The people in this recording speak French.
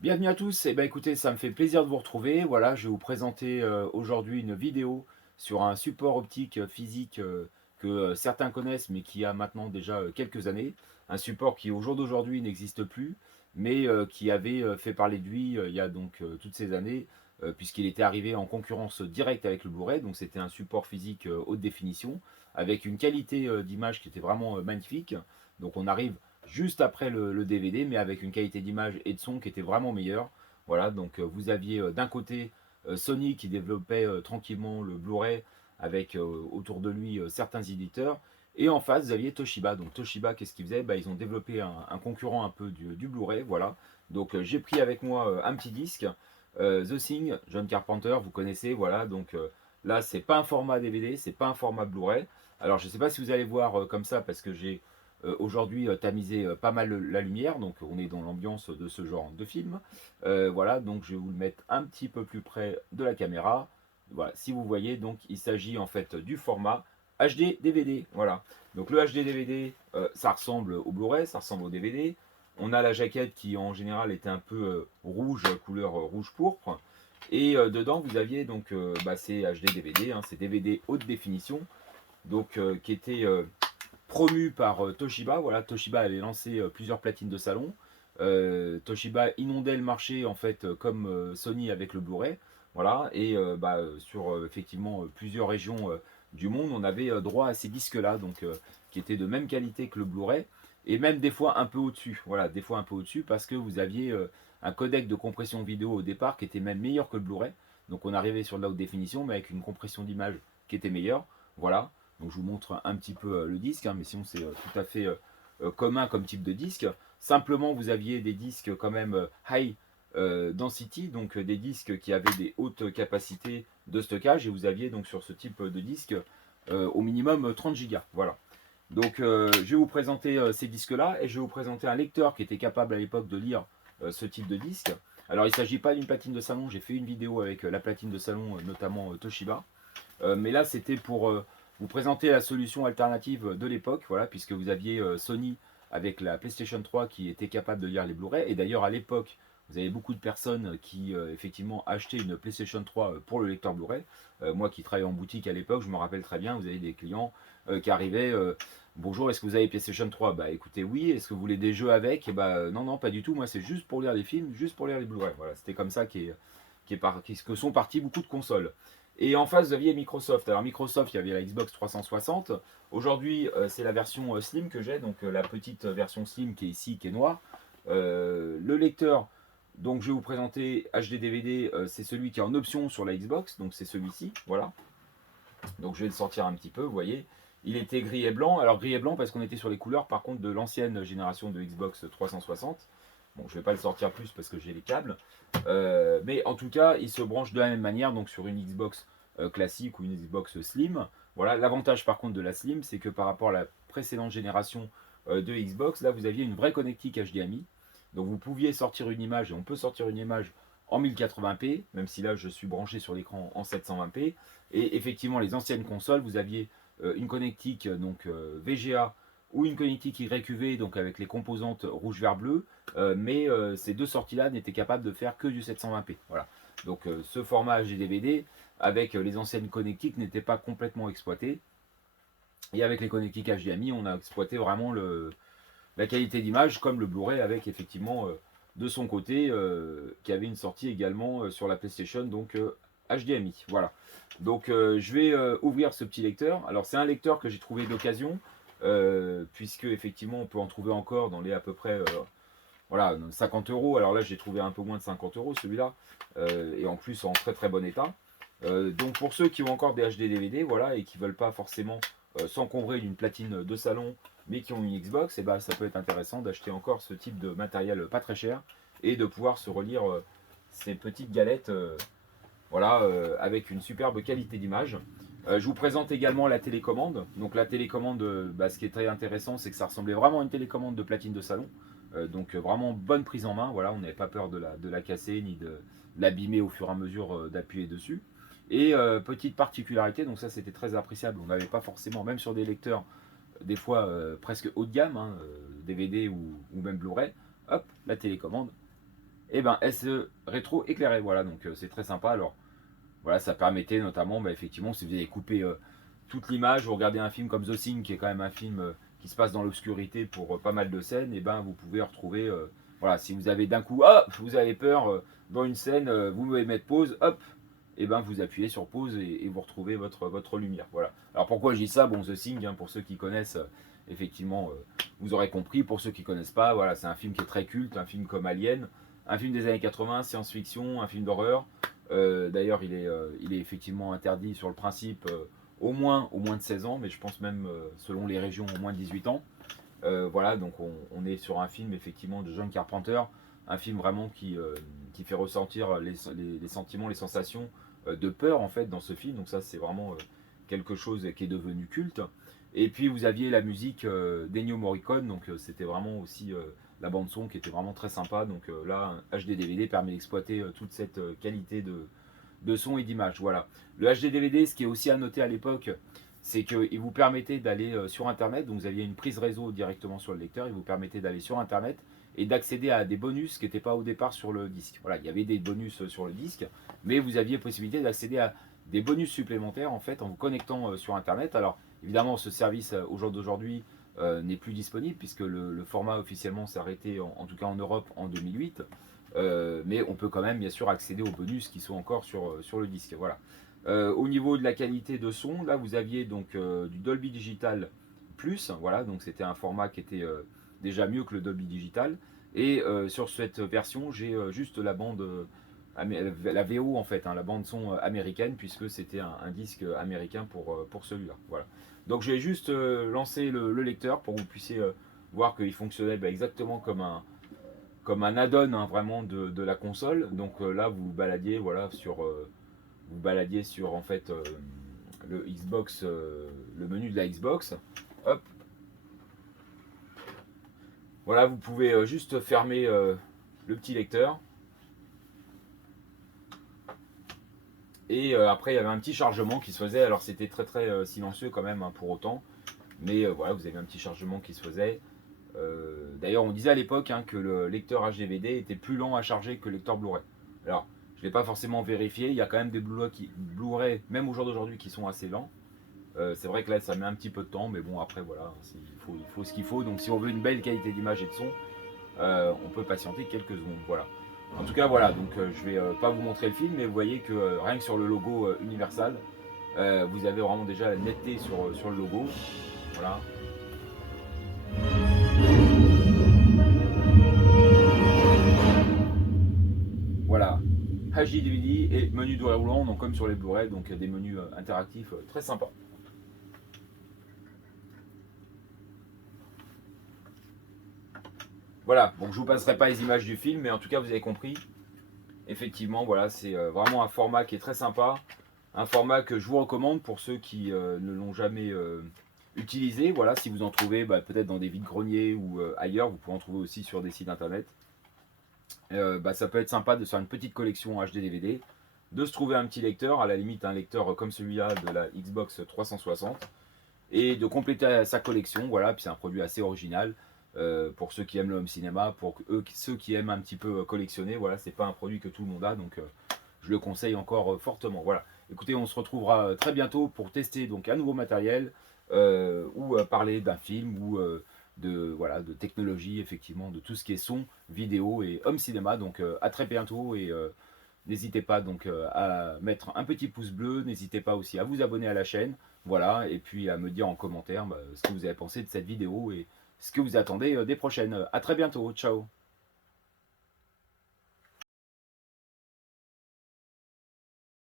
Bienvenue à tous, et ben écoutez, ça me fait plaisir de vous retrouver. Voilà, je vais vous présenter aujourd'hui une vidéo sur un support optique physique que certains connaissent, mais qui a maintenant déjà quelques années. Un support qui au jour d'aujourd'hui n'existe plus, mais qui avait fait parler de lui il y a donc toutes ces années, puisqu'il était arrivé en concurrence directe avec le Blu-ray. Donc c'était un support physique haute définition, avec une qualité d'image qui était vraiment magnifique. Donc on arrive juste après le DVD, mais avec une qualité d'image et de son qui était vraiment meilleure. Voilà, donc vous aviez d'un côté Sony qui développait tranquillement le Blu-ray avec autour de lui certains éditeurs. Et en face, vous aviez Toshiba. Donc Toshiba, qu'est-ce qu'ils faisaient? Ils ont développé un concurrent un peu du Blu-ray. Voilà. Donc j'ai pris avec moi un petit disque. The Thing, John Carpenter, vous connaissez. Voilà. Donc là, c'est pas un format DVD, c'est pas un format Blu-ray. Alors je ne sais pas si vous allez voir comme ça parce que j'ai aujourd'hui tamisé pas mal la lumière, donc on est dans l'ambiance de ce genre de film. Voilà, donc je vais vous le mettre un petit peu plus près de la caméra. Voilà, si vous voyez, donc il s'agit en fait du format HD DVD. Voilà, donc le HD DVD, ça ressemble au Blu-ray, ça ressemble au DVD. On a la jaquette qui en général était un peu rouge, couleur rouge pourpre. Et dedans, vous aviez donc ces HD DVD, hein, c'est DVD haute définition, donc qui était promu par Toshiba. Voilà, Toshiba avait lancé plusieurs platines de salon. Toshiba inondait le marché en fait comme Sony avec le Blu-ray. Voilà, et sur effectivement plusieurs régions du monde, on avait droit à ces disques-là, donc qui étaient de même qualité que le Blu-ray, et même des fois un peu au-dessus. Voilà, des fois un peu au-dessus parce que vous aviez un codec de compression vidéo au départ qui était même meilleur que le Blu-ray. Donc on arrivait sur de la haute définition, mais avec une compression d'image qui était meilleure. Voilà. Donc je vous montre un petit peu le disque, hein, mais sinon c'est tout à fait commun comme type de disque. Simplement, vous aviez des disques quand même high density, donc des disques qui avaient des hautes capacités de stockage, et vous aviez donc sur ce type de disque au minimum 30 gigas. Voilà. Donc je vais vous présenter ces disques-là, et je vais vous présenter un lecteur qui était capable à l'époque de lire ce type de disque. Alors il ne s'agit pas d'une platine de salon, j'ai fait une vidéo avec la platine de salon, notamment Toshiba. Mais là, c'était pour vous présenter la solution alternative de l'époque, voilà, puisque vous aviez Sony avec la PlayStation 3 qui était capable de lire les Blu-ray. Et d'ailleurs, à l'époque, vous avez beaucoup de personnes qui, effectivement, achetaient une PlayStation 3 pour le lecteur Blu-ray. Moi qui travaillais en boutique à l'époque, je me rappelle très bien, vous avez des clients qui arrivaient. Bonjour, est-ce que vous avez PlayStation 3? Bah écoutez, oui. Est-ce que vous voulez des jeux avec? Et non, non, pas du tout. Moi, c'est juste pour lire les films, juste pour lire les Blu-ray. Voilà, c'était comme ça que sont parties beaucoup de consoles. Et en face, vous aviez Microsoft. Alors Microsoft, il y avait la Xbox 360. Aujourd'hui, c'est la version Slim que j'ai, donc la petite version Slim qui est ici, qui est noire. Le lecteur, donc je vais vous présenter HD DVD, c'est celui qui est en option sur la Xbox, donc c'est celui-ci, voilà. Donc je vais le sortir un petit peu, vous voyez. Il était gris et blanc. Alors gris et blanc parce qu'on était sur les couleurs par contre de l'ancienne génération de Xbox 360. Bon, je ne vais pas le sortir plus parce que j'ai les câbles. Mais en tout cas, il se branche de la même manière donc sur une Xbox classique ou une Xbox Slim. Voilà, l'avantage par contre de la Slim, c'est que par rapport à la précédente génération de Xbox, là vous aviez une vraie connectique HDMI. Donc vous pouviez sortir une image, et on peut sortir une image en 1080p, même si là je suis branché sur l'écran en 720p. Et effectivement, les anciennes consoles, vous aviez une connectique donc VGA ou une connectique YQV, donc avec les composantes rouge, vert, bleu, mais ces deux sorties-là n'étaient capables de faire que du 720p. Voilà. Donc ce format HD-DVD avec les anciennes connectiques n'était pas complètement exploité. Et avec les connectiques HDMI, on a exploité vraiment la qualité d'image, comme le Blu-ray avec effectivement de son côté, qui avait une sortie également sur la PlayStation, donc HDMI. Voilà. Donc je vais ouvrir ce petit lecteur. Alors c'est un lecteur que j'ai trouvé d'occasion, puisque effectivement on peut en trouver encore dans les à peu près voilà, 50 euros. Alors là j'ai trouvé un peu moins de 50 euros celui-là, et en plus en très très bon état. Donc pour ceux qui ont encore des HD DVD, voilà, et qui veulent pas forcément s'encombrer d'une platine de salon, mais qui ont une Xbox, et ça peut être intéressant d'acheter encore ce type de matériel pas très cher et de pouvoir se relire ces petites galettes, voilà, avec une superbe qualité d'image. Je vous présente également la télécommande. Donc la télécommande, ce qui est très intéressant, c'est que ça ressemblait vraiment à une télécommande de platine de salon. Donc vraiment bonne prise en main. Voilà, on n'avait pas peur de la casser ni de l'abîmer au fur et à mesure d'appuyer dessus. Et petite particularité, donc ça c'était très appréciable. On n'avait pas forcément, même sur des lecteurs des fois presque haut de gamme, hein, DVD ou même Blu-ray, hop, la télécommande et ben elle se rétro-éclairait. Voilà, donc c'est très sympa. Alors voilà, ça permettait notamment, bah, effectivement, si vous avez coupé toute l'image, vous regardez un film comme The Thing, qui est quand même un film qui se passe dans l'obscurité pour pas mal de scènes, et ben vous pouvez retrouver, voilà, si vous avez d'un coup, hop, vous avez peur dans une scène, vous pouvez mettre pause, hop, et ben vous appuyez sur pause et vous retrouvez votre lumière. Voilà. Alors pourquoi je dis ça? Bon, The Thing, hein, pour ceux qui connaissent, effectivement, vous aurez compris. Pour ceux qui connaissent pas, voilà, c'est un film qui est très culte, un film comme Alien, un film des années 80, science-fiction, un film d'horreur. D'ailleurs, il est effectivement interdit sur le principe au moins de 16 ans, mais je pense même, selon les régions, au moins de 18 ans. Voilà, donc on est sur un film effectivement de John Carpenter, un film vraiment qui fait ressentir les sentiments, les sensations de peur en fait dans ce film. Donc ça c'est vraiment quelque chose qui est devenu culte. Et puis vous aviez la musique d'Ennio Morricone, donc c'était vraiment aussi la bande son qui était vraiment très sympa. Donc là, un HD DVD permet d'exploiter toute cette qualité de son et d'image. Voilà. Le HD DVD, ce qui est aussi à noter à l'époque, c'est qu'il vous permettait d'aller sur Internet, donc vous aviez une prise réseau directement sur le lecteur, il vous permettait d'aller sur Internet et d'accéder à des bonus qui n'étaient pas au départ sur le disque. Voilà, il y avait des bonus sur le disque, mais vous aviez possibilité d'accéder à des bonus supplémentaires en fait en vous connectant sur Internet. Alors évidemment, ce service au jour d'aujourd'hui n'est plus disponible puisque le format officiellement s'est arrêté en tout cas en Europe en 2008. Mais on peut quand même bien sûr accéder aux bonus qui sont encore sur le disque. Voilà. Au niveau de la qualité de son, là vous aviez donc du Dolby Digital Plus, voilà, donc c'était un format qui était déjà mieux que le Dolby Digital. Et sur cette version, j'ai juste la bande, la VO en fait, hein, la bande son américaine, puisque c'était un disque américain pour celui-là. Voilà. Donc j'ai juste lancé le lecteur pour que vous puissiez voir qu'il fonctionnait bah, exactement comme un add-on hein, vraiment de la console. Donc là, vous baladiez, voilà, vous baladiez sur en fait le Xbox, le menu de la Xbox. Hop, voilà, vous pouvez juste fermer le petit lecteur. Et après, il y avait un petit chargement qui se faisait. Alors, c'était très très silencieux quand même hein, pour autant. Mais voilà, vous avez un petit chargement qui se faisait. D'ailleurs, on disait à l'époque hein, que le lecteur HDVD était plus lent à charger que le lecteur Blu-ray. Alors, je ne l'ai pas forcément vérifié. Il y a quand même des Blu-ray, même au jour d'aujourd'hui, qui sont assez lents. C'est vrai que là, ça met un petit peu de temps, mais bon, après, voilà, il faut ce qu'il faut. Donc, si on veut une belle qualité d'image et de son, on peut patienter quelques secondes. Voilà. En tout cas, voilà. Donc, je vais pas vous montrer le film, mais vous voyez que rien que sur le logo Universal, vous avez vraiment déjà la netteté sur le logo. Voilà. Voilà. HD DVD et menu de roulant, donc comme sur les Blu-ray, donc des menus interactifs très sympas. Voilà, donc je vous passerai pas les images du film, mais en tout cas vous avez compris. Effectivement, voilà, c'est vraiment un format qui est très sympa, un format que je vous recommande pour ceux qui ne l'ont jamais utilisé. Voilà, si vous en trouvez bah, peut-être dans des vides-greniers ou ailleurs, vous pouvez en trouver aussi sur des sites internet. Bah, ça peut être sympa de faire une petite collection HD-DVD, de se trouver un petit lecteur, à la limite un lecteur comme celui-là de la Xbox 360, et de compléter sa collection. Voilà, puis c'est un produit assez original pour ceux qui aiment le home cinéma, pour ceux qui aiment un petit peu collectionner. Voilà, c'est pas un produit que tout le monde a, donc je le conseille encore fortement. Voilà. Écoutez, on se retrouvera très bientôt pour tester donc un nouveau matériel ou parler d'un film ou voilà, de technologie, effectivement, de tout ce qui est son, vidéo et home cinéma. Donc à très bientôt et n'hésitez pas donc à mettre un petit pouce bleu, n'hésitez pas aussi à vous abonner à la chaîne, voilà, et puis à me dire en commentaire bah, ce que vous avez pensé de cette vidéo et ce que vous attendez des prochaines. À très bientôt, ciao.